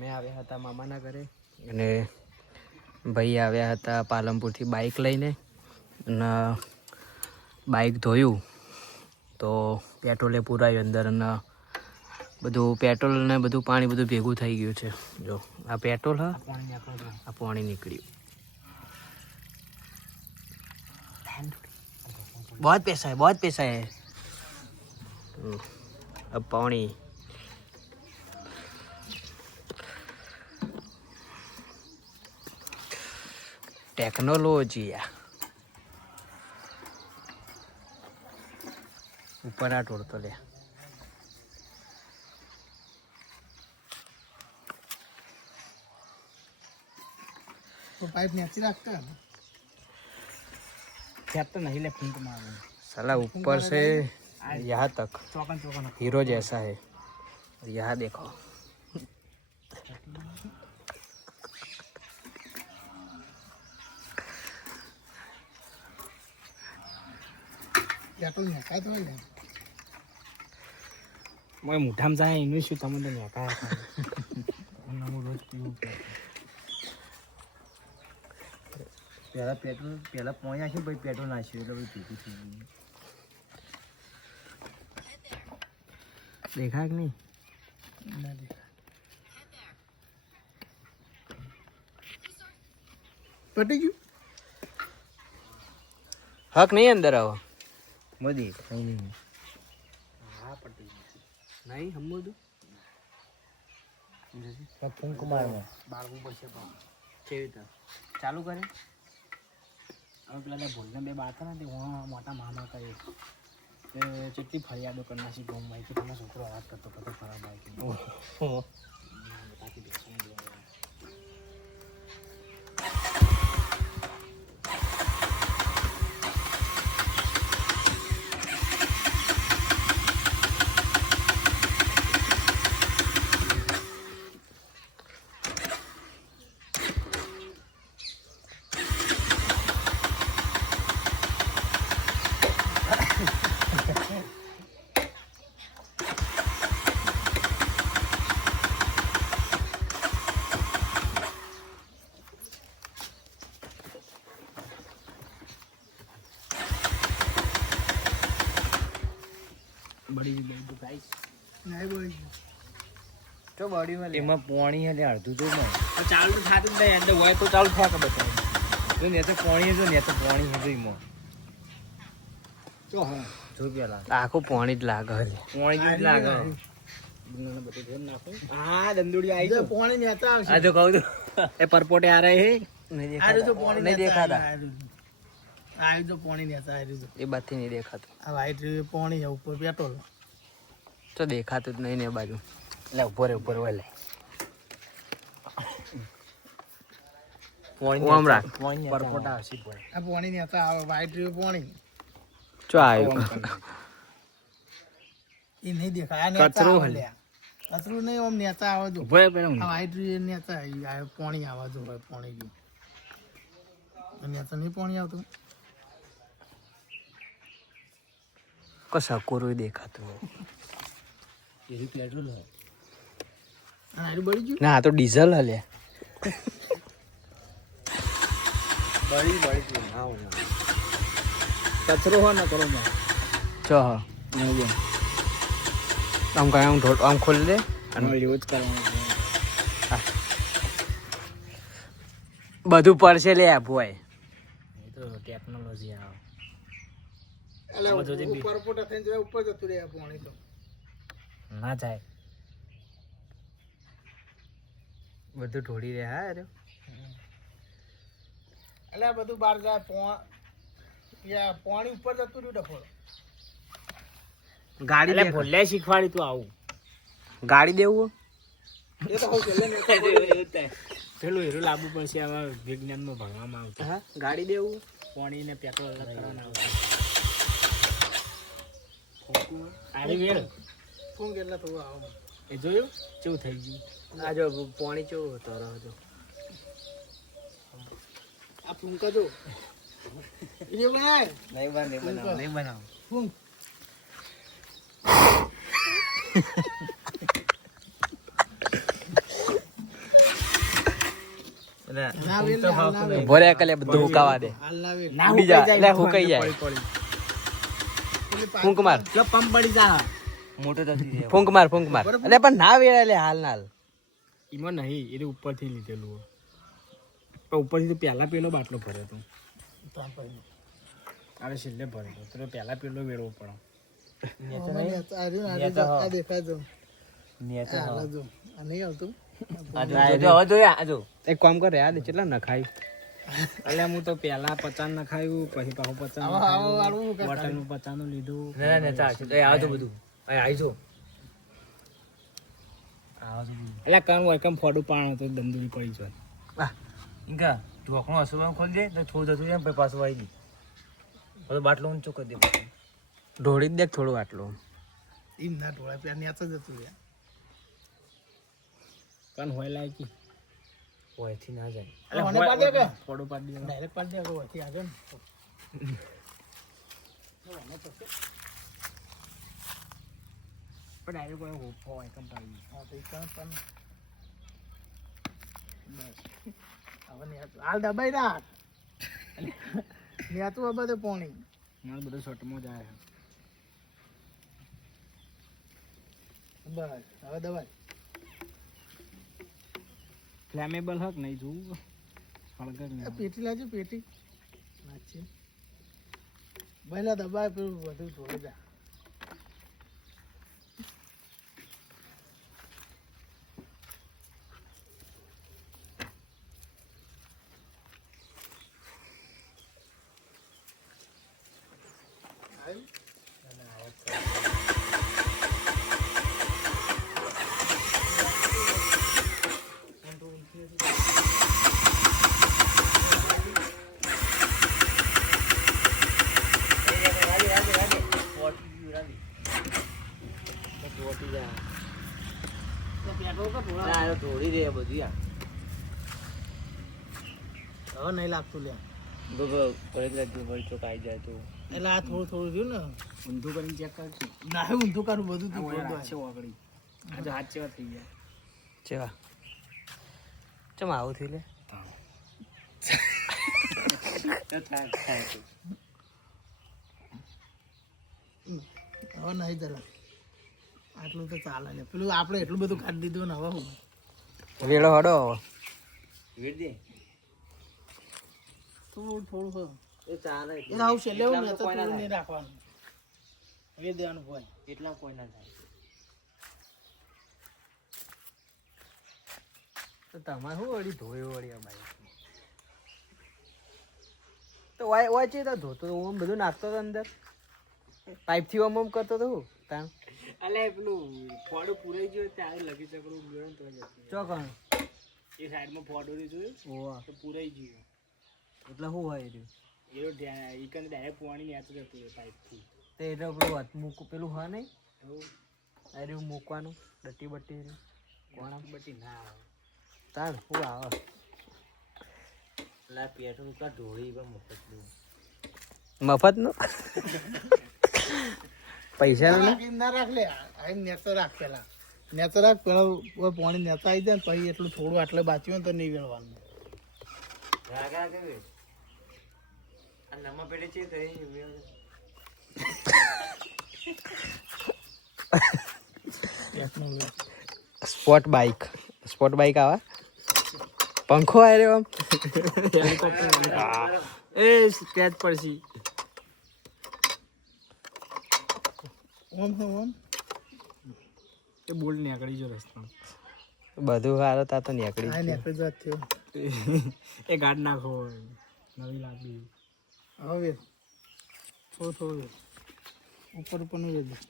અમે આવ્યા હતા મામાના ઘરે અને ભાઈ આવ્યા હતા પાલનપુરથી બાઇક લઈને અને બાઇક ધોયું તો પેટ્રોલે પૂરાયું અંદર અને બધું પેટ્રોલ ને બધું પાણી બધું ભેગું થઈ ગયું છે. જો આ પેટ્રોલ હા આ પાણી નીકળ્યું. बहुत पैसा है अब पानी टेक्नोलॉजी ऊपर आ तोड़तो ले तो पाइप नीचे रखता है तो नहीं ले फूंक मार साला ऊपर से यहाँ तक हीरो जैसा है. यहाँ देखो पेट्रोल नाखाय तो ले मैं मुठाम जाए इन्हें शू तमन तो नाका नमो रोज पीऊं पहला पेट्रोल पहला पानी आशे भाई पेट्रोल नाशे એટલે ભાઈ પીતી થઈ देखा कि नहीं ना देखा पटी गયું हक नहीं अंदर आओ મોદી કઈ નહીં हाँ पटी नहीं हम बोलू ફૂંક મારવા બાળવું પડશે પણ કેવી રીતે ચાલુ કરે હવે પેલા ભૂલને બે બાળકા ને હું મોટા મામા કહે જેટલી ફરિયાદો કરી નાખી ગૌ ભાઈ કે તમે છોકરો અવાજ કરતો કરતો ખરાબ આવી બાકી બેસવાનું જોવા બડી ગઈ તો ગાઈસ नहीं बोल તો બડી માં એમાં પાણી હલે અડધું તો માં તો ચાલુ તો થાતું જ નહીં અંદર હોય તો ચાલુ થયા કે બતાવ જો ને તો પાણી હે એમાં तो हां જો પેલા આખું પાણી જ લાગે છે પાણી જ લાગે બંને બધું ધ્યાન નાખો હા દંદુડી આવી जो पानी नीचे આ તો કહું તો એ પરપોટે આ રહે હે નહીં आ जो पानी नहीं देखा था आ जो पानी नीचे आ जो એ બાથી નહીં દેખાતું आ वाइट पानी है ऊपर पेट्रोल તો દેખાતું જ નહીં ને એ બાજુ લે ઉપર ઓલે પાણી ઓમ રાખ પાણી પરપોટા આવશે પડે आ पानी नीचे आ वाइट पानी ચો આવ્યું ये नहीं देखा आ नीचे कचरो आवे है। ले कचरो नहीं ओम नीचे आवे जो ભય પેલા आ वाइट नीचे आ पानी आवे जो है पानी जो नीचे नहीं पानी आवતું કસા કોરું દેખાતું એ પેટ્રોલ હે અને આડું બળી ગયું ના આ તો ડીઝલ હલે બળી ના હોય કચરો હો ન કરો માં ચો હા નહીં આમ કાય આમ ખોલી દે અને યુઝ કરવાનું બધું પડશે લે આ ભોય એ તો ટેકનોલોજી આવે એટલે ઉપર પોટા થઈને જો ઉપર જતું રહે પાણી તો ના જાય બધું ઢોળી રહ્યા હા અરે એટલે આ બધું બહાર જાય પાણી ઉપર જતું રહ્યું ડફોળ ગાડી એટલે ભોલે શીખવાડી તું આવું ગાડી દેવું એ તો હું પેલે ને પેલું હીરો લાવવું પડશે આમાં વિજ્ઞાનમાં ભણવામાં આવતું હા ગાડી દેવું પાણી ને પેટ્રોલ અલગ કરવાના આવતા આવી વેળ ફોન કેટલા થોડું આવો એ જોયું કેવું થઈ ગયું આ જો પાણી કેવું હતો રહો આ ફૂંકા જો એ બનાય નહીં બનાવ ફૂંક ના વેલ હાલ ના વેલ. ભરે કલે બધું હુકાવા દે હાલ ના વેલ. ઉડી જાય એટલે હુકાઈ જાય પેલી ફૂંક માર પંપ પડી જા મોટો થતી જાય ફૂંક માર એટલે પણ ના વેળા લે હાલ ના હાલ એમાં નહીં એટલે ઉપરથી લીધેલું હોય. પણ ઉપરથી તો પહેલા પેલો બાટલો ભર્યો હતો પામ પડી. અરે છેલ્લે ભરેલો તો પહેલા પેલો વેળવો પડે. આમાં નેતા આ રહ્યું ને, આ જો, આ દેખાય જો. નેતો આ હાલ જો. આ નહીં આવતું. એક કામ કરે યાદ કેટલા ન ખાય એટલે હું તો પહેલા 50 ના ખાયું પછી પાછું 50 આવો આવો આવું શું કરતા? બોટલનું 50 નું લીધું. આવજો બધું આવજો એટલે કામ હોય કામ ફોડું પાણ તો દમદુરી પડી જાય. ઇન્કા ઢોકણું હસવાનું ખોલી દે તો થોડું જતું એમ પછી પાછું આવી ગઈ બધો બાટલો ઊંચો કરી દે ઢોળી જ દે થોડું આટલું એમ ના ઢોળાય, પેલા નેતા જતું રહ્યા. કાન હોય લાયકી ઓયથી ના જાય એટલે મને પાડી દે કે? ફોડું પાડી દેવાનું. ડાયરેક્ટ પાડી દે કે વચ્ચે આગળ ને. પણ ડાયરેક્ટ કોઈ હોફો હોય કામ પાડી. હા, તો ઈ કામ પણ. બસ. હવે નેતું. હાલ દબાઈ રાખ. નેતું આ બધે પોણી. મારે બધું શોર્ટમાં જ આવે. બસ હવે દબાઈ. ફ્લેમેબલ હક નહીં જોવું હળગર આ નહીં. પેટી લાવજો, પેટી નાખી. પહેલા દબાય પેલું બધું ઢોળી દે. ઢોળી દે બધું યાર હવે નહીં લાગતું લે. ચોક આવી જાય તો એટલે આ થોડું થોડું રહ્યું ને. ઊંધું કરીને ચેક કરશું. ના ઊંધું કરું બધું તું આ ખોલ છે વાગડી. આજે હાથ જેવા થઈ ગયા. ચેવા ચમ આવું થઈ લે હવે નહીં જરા. આટલું તો ચાલે લે. પેલું આપણે એટલું બધું કાઢી દીધું ને હવે હું વેળો હડો વેટ દે થોડું થોડું એ ચાલે એ આવું છે લેવું ને તો થોડું નહીં રાખવાનું. હવે દેવાનું હોય. એટલા કોઈ ના થાય તો તમારે શું વળી ધોયો વળી આ બાઈક તો વાય છે તો ધોતો તો ઓમ બધું નાખતો હતો અંદર પાઇપથી ઓમ ઓમ કરતો હતો હું તાણ અલે પેલું ફોડું પૂરાઈ ગયું ત્યારે લગી ચકડું ગયો ને તો જતું. ચોકણ એ સાઈડમાં ફોડું જોયું ઓવા તો પૂરાઈ ગયું. એટલે શું હોય રહ્યું એનો ધ્યાન ઈકન ડાયરેક્ટ પાણી નેતું જતું હોય પાઇપથી. તો એટલે પેલું હાથ મૂકું પેલું હા નહીં એવું અરે મૂકવાનું ડટ્ટી બટ્ટી કોણા બટી ના આવે. તાણ શું આવે લા પેટ્રોલ કા ઢોળી પણ મફતનું પૈસા ના રાખ લે. આ નેતો રાખ પેલા. નેતો રાખ પેલા ઓય પાણી નેતા આવી જાય ને પછી એટલું થોડું આટલે બાચ્યું હોય ને તો નહીં વેળવાનું. રાગા કે આ નમા પેટે છે થઈ સ્પોર્ટ બાઇક આવે પંખો આવ્યો આમ એ સ્કેચ પડશે. ઓમ તો ઓમ. એ બોલ નીકળી ગયો રસ્તા. બધું સારું તા તો નીકળી આ ગયું. નેકળી જાત થયો. એ ગાડ નાખો નવી લાગી. હવે થોડું થોડું વેચ. ઉપર ઉપરનું વેચ.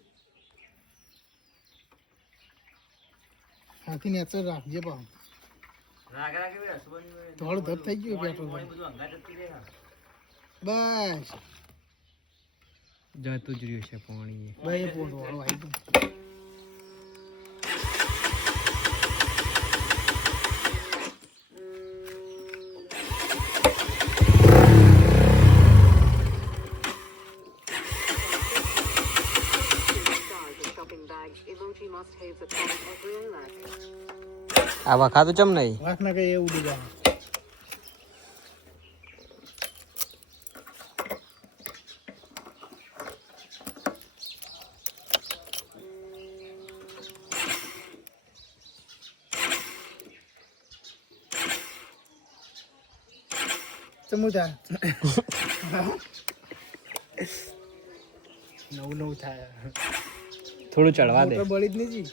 હાથી નેચર રાખજે પાછું. રાગા કે રસવાની થોડું ધપ થઈ ગયું પેટ્રોલ. બધું અંગા જતી રહે બસ જતું જ રહ્યું છે પાણી ભાઈ એ પોણો વાળો આવી ગયો. આ વખા તો ચમ નહીં વાસ ના કઈ એ ઉડી જાય. ચમુ થાય નવું થાય થોડું ચડવા દે. મોટર બળી જ નહીં જી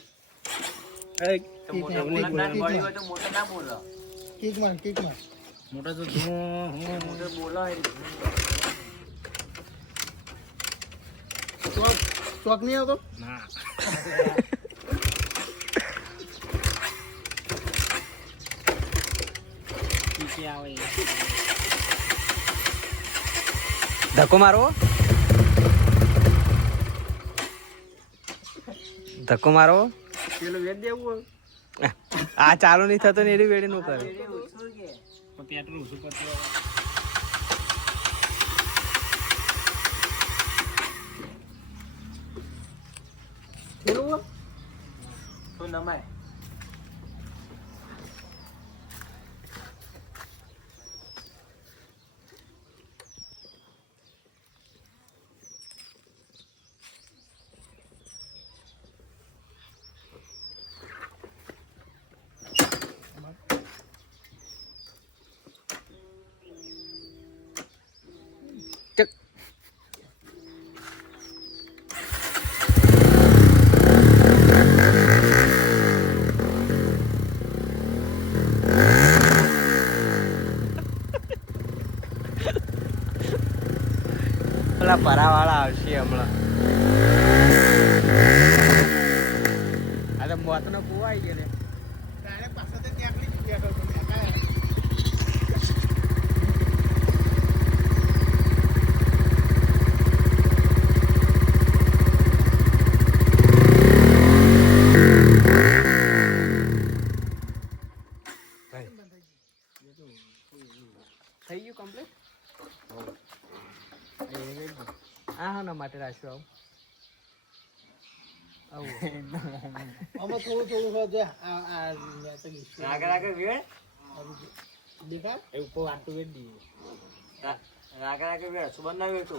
તો મોટો બોલે ના બળી હોય તો મોટો ના બોલો. કિક માર મોટા તો મોટો બોલો ચોક નહીં આવતો ના આવે ધક્કો મારવો, ધક્કો મારવો. પેલું વેચ દેવું આ ચાલુ નહીં થતો ને એની વેડી નું કરે. પેટ્રોલ ઓછું કરતો પેલું તો નમાય. પેલા ભરાવાળા આવશે હમણાં. આ તો મોતનો કૂવો આવી ગયો ને. ડાયરેક્ટ પાછળથી નીકળી જ ગયા તો મેં કાંઈ. થઈ ગયું કમ્પ્લીટ. હા ના માટે રાખ્યું આવું આમાં થોડું હોય જો આ નેચર આગળ આગળ વેળ દેખાય એ ઉપર આટલું વેચ દઈએ આગળ આગળ વેળ સુબંધ ના વેળતો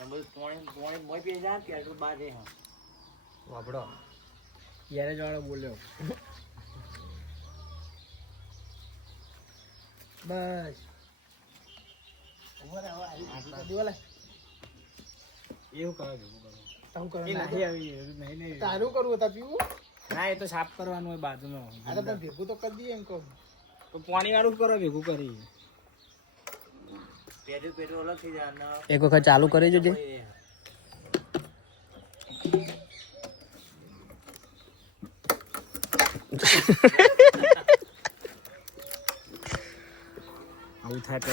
એમ બધું પોણી મોય પી જાય પેટ્રોલ બહાર રહે. વાપડો. ગેરેજ વાળો બોલ્યો બસ ઉભા રહો દિવાલા એવું કરે ભેગું કરવું તારું એ કરવા નહીં આવી નહીં તારું કરવું હતા પીવું ના એ તો સાફ કરવાનું હોય બાજુનો અરે પણ ભેગું તો કરી દઈએ એમ કહું તો પાણી વાળું જ કરો ભેગું કરી પેટ્રોલ અલગ થઈ જાય અને એક વખત ચાલુ કરી જોજે. આવું થાય તો